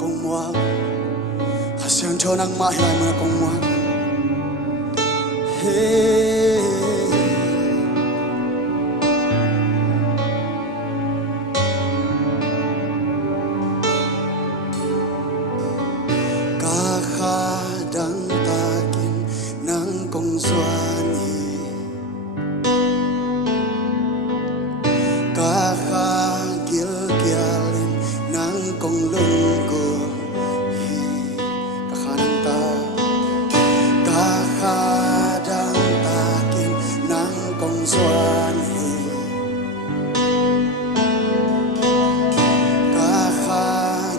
kong mua Hasiang cho nang mahilay mo na kong mua Hey Kakadang takin ng kong swani Kakagilgyalin ng kong lungkot Kakadang takin ng kong swani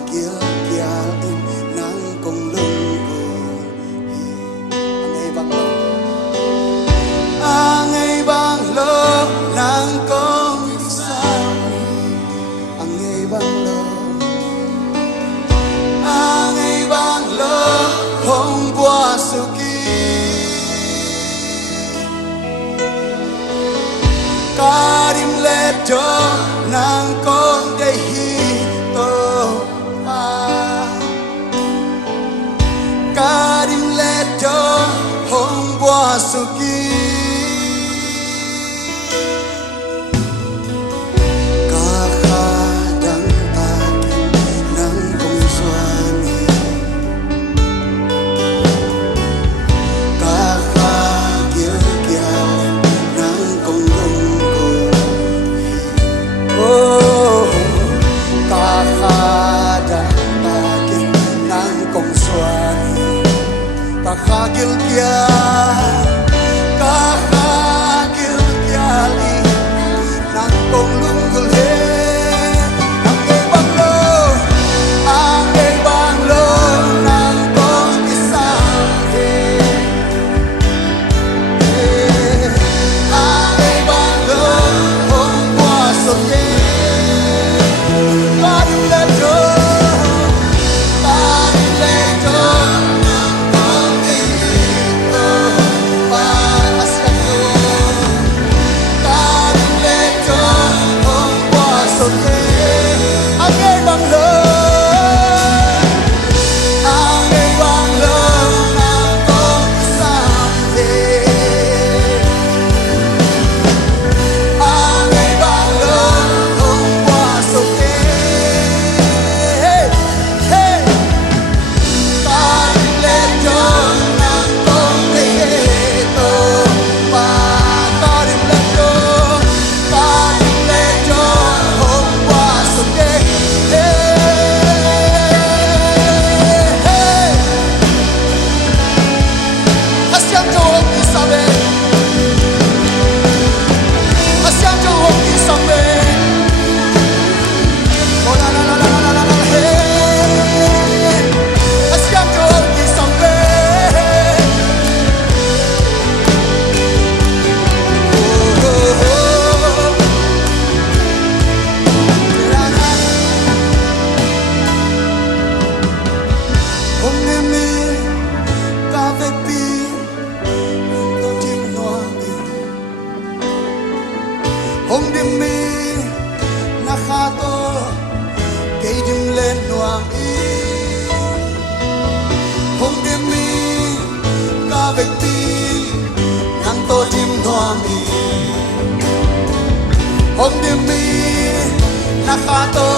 Kakagilgyalin ng kong lungkot Ang ibang loob ng kong isami Ang ibang loob Ang ibang loob kong buwasuki Karimledo ng kong dehito Karimledo kong buwasuki Kakadang takin ng kong swani Kakagilgyalin ng kong lungkot Oh, kakadang takin ng kong swani Kakagilgyalin ng kong lungkot Ang ibang loob ng kong isang Ang ibang loob kong buwasuki Karimledo ng kong dehito Pagkasyan ko Karimledo kong buwasuki Ang ibang loob ng kong isang Ang ibang loob kong buwasuki Karimledo ng kong dehito Karimledo kong buwasuki Hasiang jawab isabi Hasiang jawab isabi Oh la la la la la la la hey Hasiang jawab isabi Hôm nay mi ca về pi Tôi chim noa Hôm nay mi na khato cây dim lên noa Hôm nay mi ca về pi nang to chim noa Hôm nay mi na khato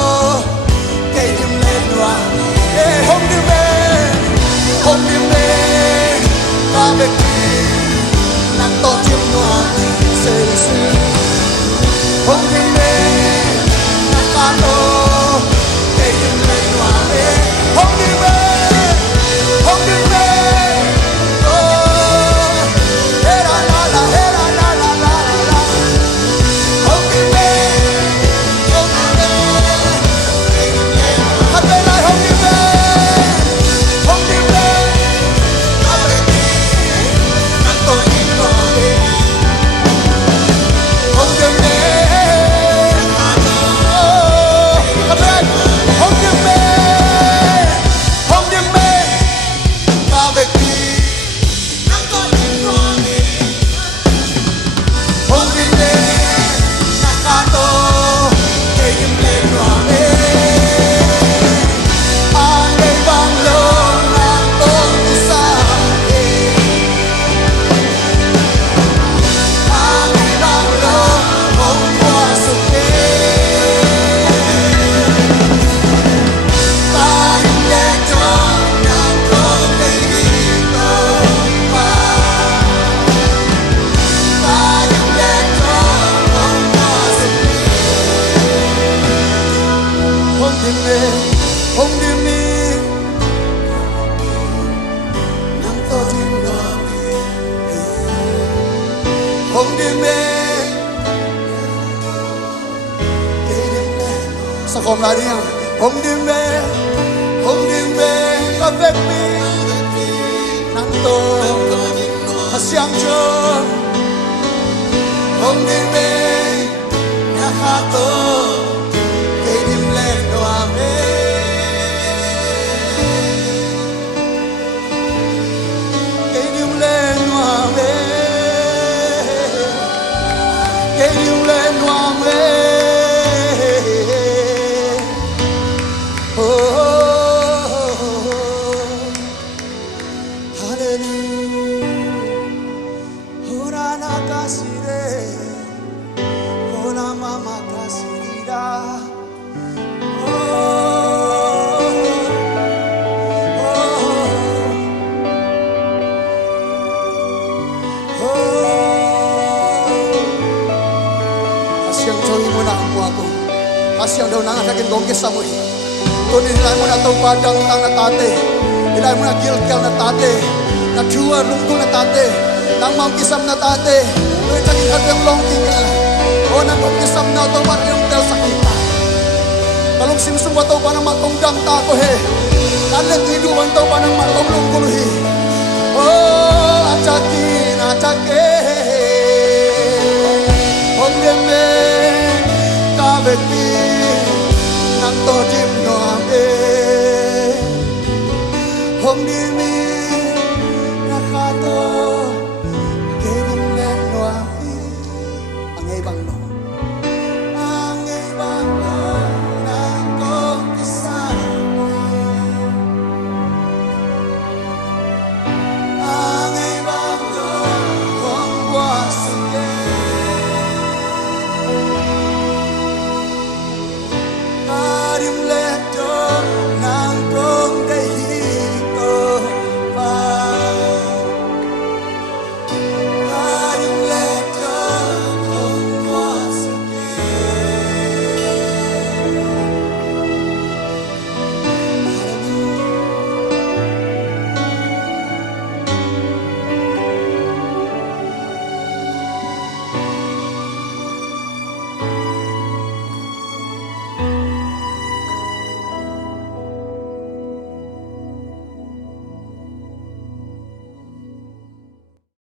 cây dim lên noa Hôm nay mi ca về pi nang to chim noa Hôm nay mi na khato cây dim lên noa Hôm nay mi Hôm nay sa kom la dia hong dim be ka vek pi nang to hasyang cho hong dim be ya kha to ke dim le no ame ke dim le no ame ke dim le no ame Asyang daw nang akin gong kisamoy. Tunin nilay mo na itong padang tang na tate. Nilay mo na gilgal na tate. Na juwa lungkul na tate. Nang mang kisam na tate. Tuwing naging hadang long tingil. O nang gong kisam na ito para yung tel sa kita. Kalong simsumba ito pa ng matong dang tako he. Kalit hiduan ito pa ng matong lungkul he. Oh, achakin, Hong deme kavek pi nang to dim no ame hong dim